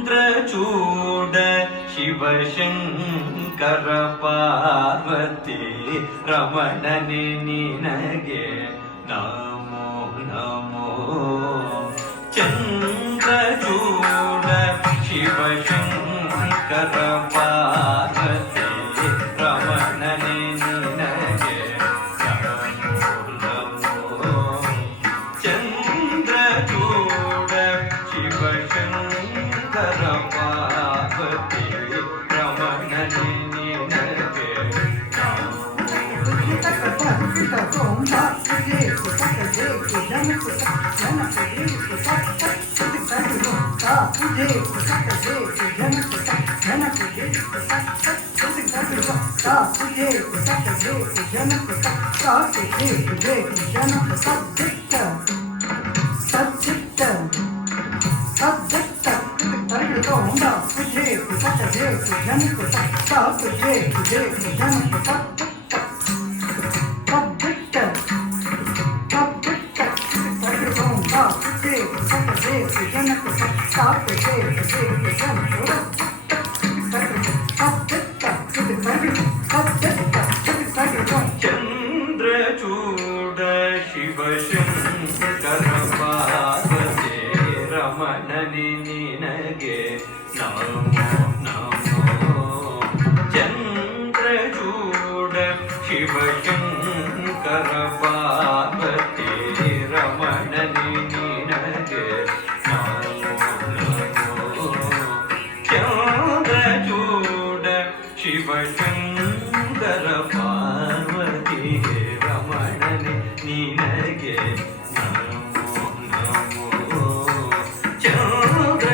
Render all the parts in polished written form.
ಚಂದ್ರಚೂಡ ಶಿವಶಂಕರ ಪಾರ್ವತಿ ರಮಣನೆ ನಿನಗೆ ನಮೋ ನಮೋ. ಚಂದ್ರಚೂಡ ಶಿವಶಂಕರ ಪಾರ್ವತಿ ರಮಣನೆ ನಿನಗೆ ನಮೋ ನಮೋ. ಚಂದ್ರಚೂಡ ಶಿವಶಂಕರ ಪಾರ್ವತಿ ರಮಣನೆ ನಿನಗೆ ಚಂದ್ರಚೂಡ ಶಿವಶಂಕರ ಪಾರ್ವತಿ ರಮಣನೆ ನಿನಗೆ ನಮೋ ನಮೋ. ಚಂದ್ರಚೂಡ ಶಿವಶಂಕರ ಪಾರ್ವತಿ ರಮಣನೆ ನಿನಗೆ ನಮೋ ನಮೋ. ಚಂದ್ರಚೂಡ ಶಿವಶಂಕರ ಪಾರ್ವತಿ ರಮಣನೆ ನಿನಗೆ ನಮೋ ನಮೋ. ಚಂದ್ರ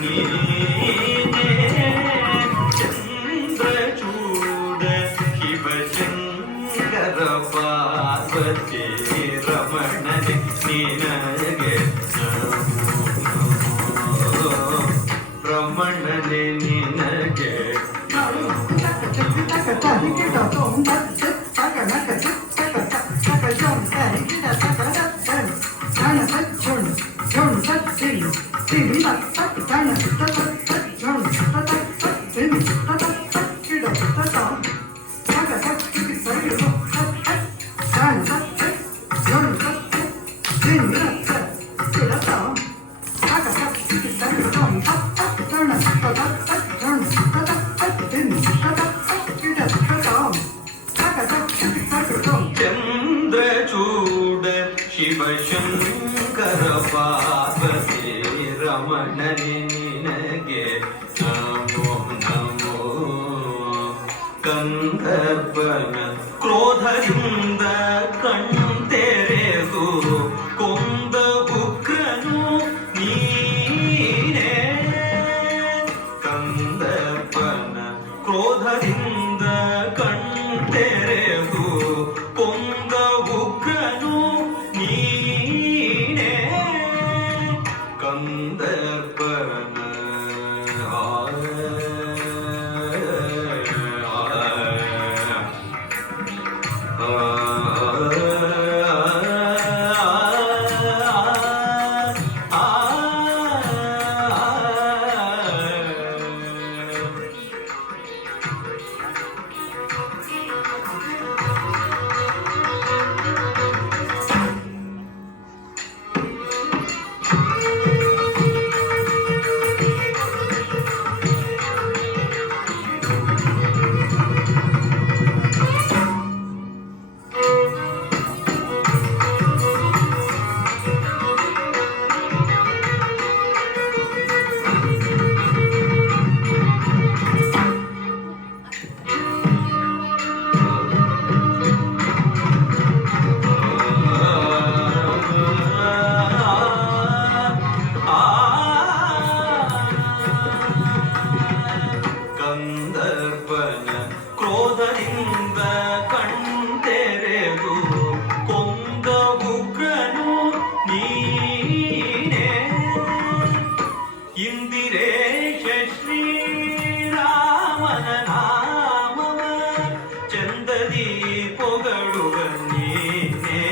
ನೀನೇ ಚಂದ್ರಚೂಡ ಶಿವಶಂಕರ ಪಾರ್ವತಿ ರಮಣನೆ ನಿನಗೆ ರಮಣನೆ ನಿನಗೆ ಚಂದ್ರಚೂಡ ಶಿವಶಂಕರ ಪಾರ್ವತಿ ರಮಣನೆ ನಿನಗೆ ನಮೋ ನಮೋ ಕಂದರ್ಪನ ಕ್ರೋಧದಿಂದ ಕಣ್ತೆರೆದು ಕೊಂದ ಉಗ್ರನು ನೀನೇ ಕಂದರ್ಪನ ಕ್ರೋಧದಿಂದ ಕಣ್ತೆರೆದು ಕೊಂದ ಉಗ್ರನು ನೀನೇ ಕಂದರ್ಪನ ಕಂದರ್ಪನ ಕ್ರೋಧದಿಂದ ಕಣ್ತೆರೆದು ಕೊಂದ ಉಗ್ರನು ನೀನೇ ಇಂದಿರೇಶ ಶ್ರೀರಾಮನ ನಾಮವ ಚಂದದಿ ಪೊಗಳುವ ನೀನೇ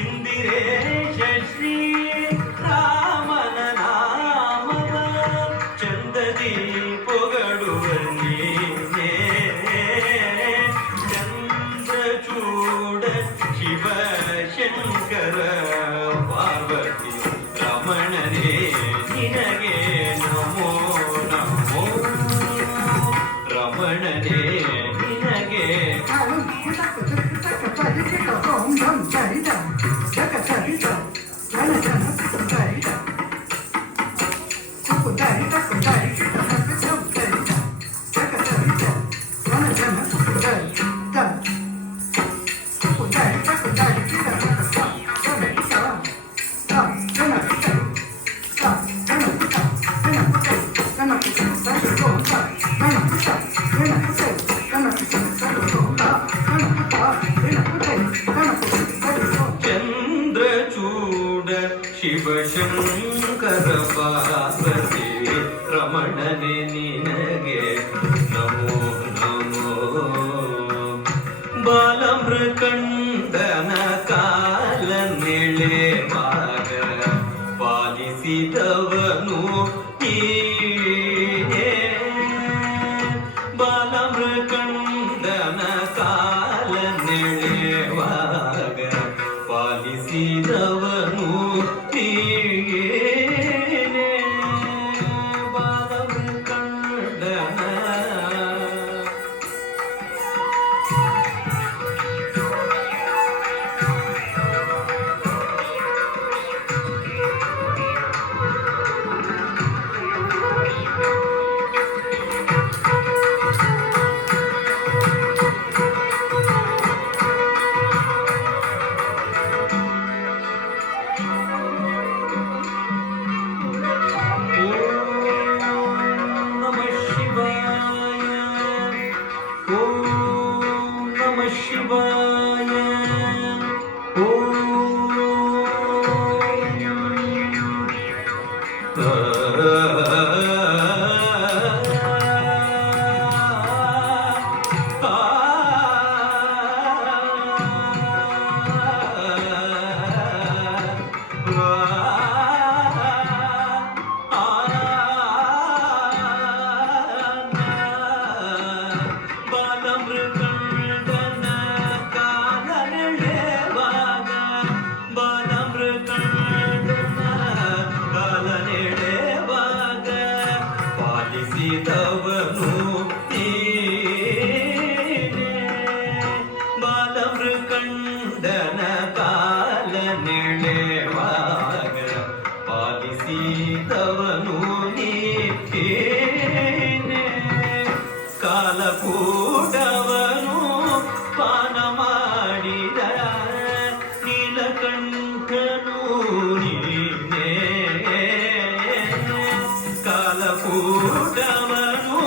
ಇಂದಿರೇಶ ಶ್ರೀರಾಮನ ನಾಮವ ಚಂದದಿ ಪೊಗಳುವ ನೀನೇ ಚಂದ್ರಚೂಡ ಶಿವಶಂಕರ ಪಾರ್ವತಿ ರಮಣನೆ ನಿನಗೆ ನಮೋ ನಮೋ ರಮಣನೆ ನಿನಗೆ ಚಂದ್ರಚೂಡ ಶಿವಶಂಕರ ಪಾರ್ವತಿ ರಮಣನೆ ನಿನಗೆ ನಮೋ ನಮೋ ಬಾಲಮೃಕಂಡನ ಕಾಲ ನೆಳೆವಾಗ ಪಾಲಿಸಿದವನು ನೀನೇ ಬಾಲಮೃಕಂಡನ ಕಾಲ ನೆಳೆವಾಗ ಪಾಲಿಸಿದವನು ನೀನೇ ಬಾಲಮೃಕ ಕಂಡನ ಕಾಲ ನೆಳೆವಾಗ ಪಾಲಿಸಿದವನು ನೀನೇ ಕಾಲಕೂಟವನು ಪಾನ ಮಾಡಿದ ನೀಲಕಂಠನು ನೀನೇ ಕಾಲಕೂಟವನು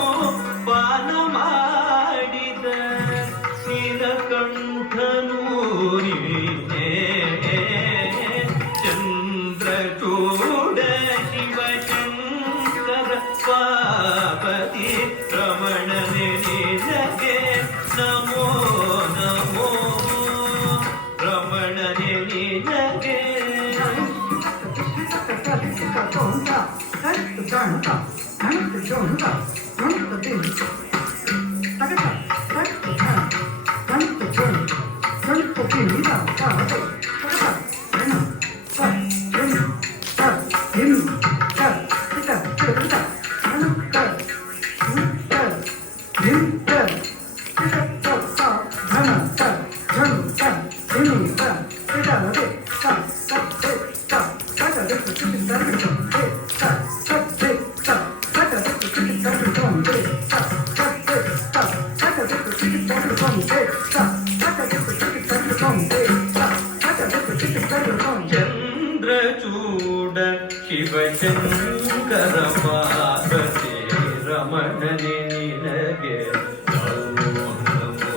ಪಾನ ಮಾಡಿದ ನೀಲಕಂಠನು ನೀನೇ ಚಂದ್ರಚೂಡ ಶಿವಶಂಕರ ಪಾರ್ವತಿ ರಮಣನೆ ನಿನಗೆ ನಮೋ ನಮೋ ರಮಣನೆ ನಿನಗೆ ಚಂದ್ರಚೂಡ ಶಿವಶಂಕರ ಪಾರ್ವತಿ ರಮಣನೆ ನಿನಗೆ ನಮೋ ನಮೋ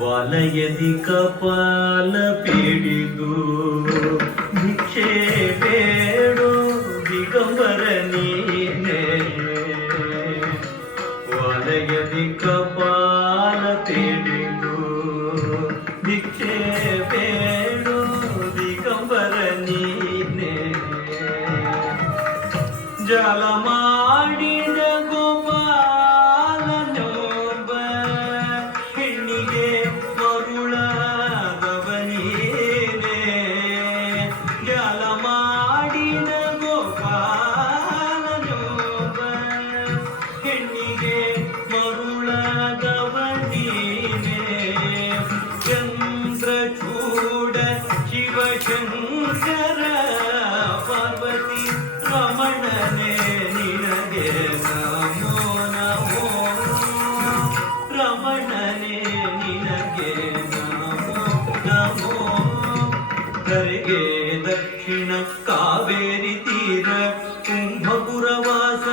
ವಲಯದಿ ಕಪಾಲ ಪಿಡಿದು ಭಿಕ್ಷೆ ಬೇಡು ದಿಗಂಬರ ನೀನೇ ವಲಯದಿ ಕಪಾಲ ಪಿಡಿದು ಭಿಕ್ಷೆ ಬೇಡು ದಿಗಂಬರ ನೀನೇ ಜಲ ಮಾಡಿದ ಗೋಪಾಲನೊಬ್ಬ ಹೆಣ್ಣಿಗೆ ಮರುಳಾದವ ನೀನೇ ಜಲ ಮಾಡಿದ ಗೋಪಾಲನೊಬ್ಬ ಹೆಣ್ಣಿಗೆ ಮರುಳಾದವ ನೀನೇ ಚಂದ್ರಚೂಡ ಶಿವಶಂಕರ ಪಾರ್ವತಿ ರಮಣನೆ ನಿನಗೆ ನಮೋ ನಮೋ ರಮಣನೆ ನಿನಗೆ ನಮೋ ನಮೋ ಕರೆಗೆ ದಕ್ಷಿಣ ಕಾವೇರಿ ತೀರ ಕುಂಭಪುರವಾಸ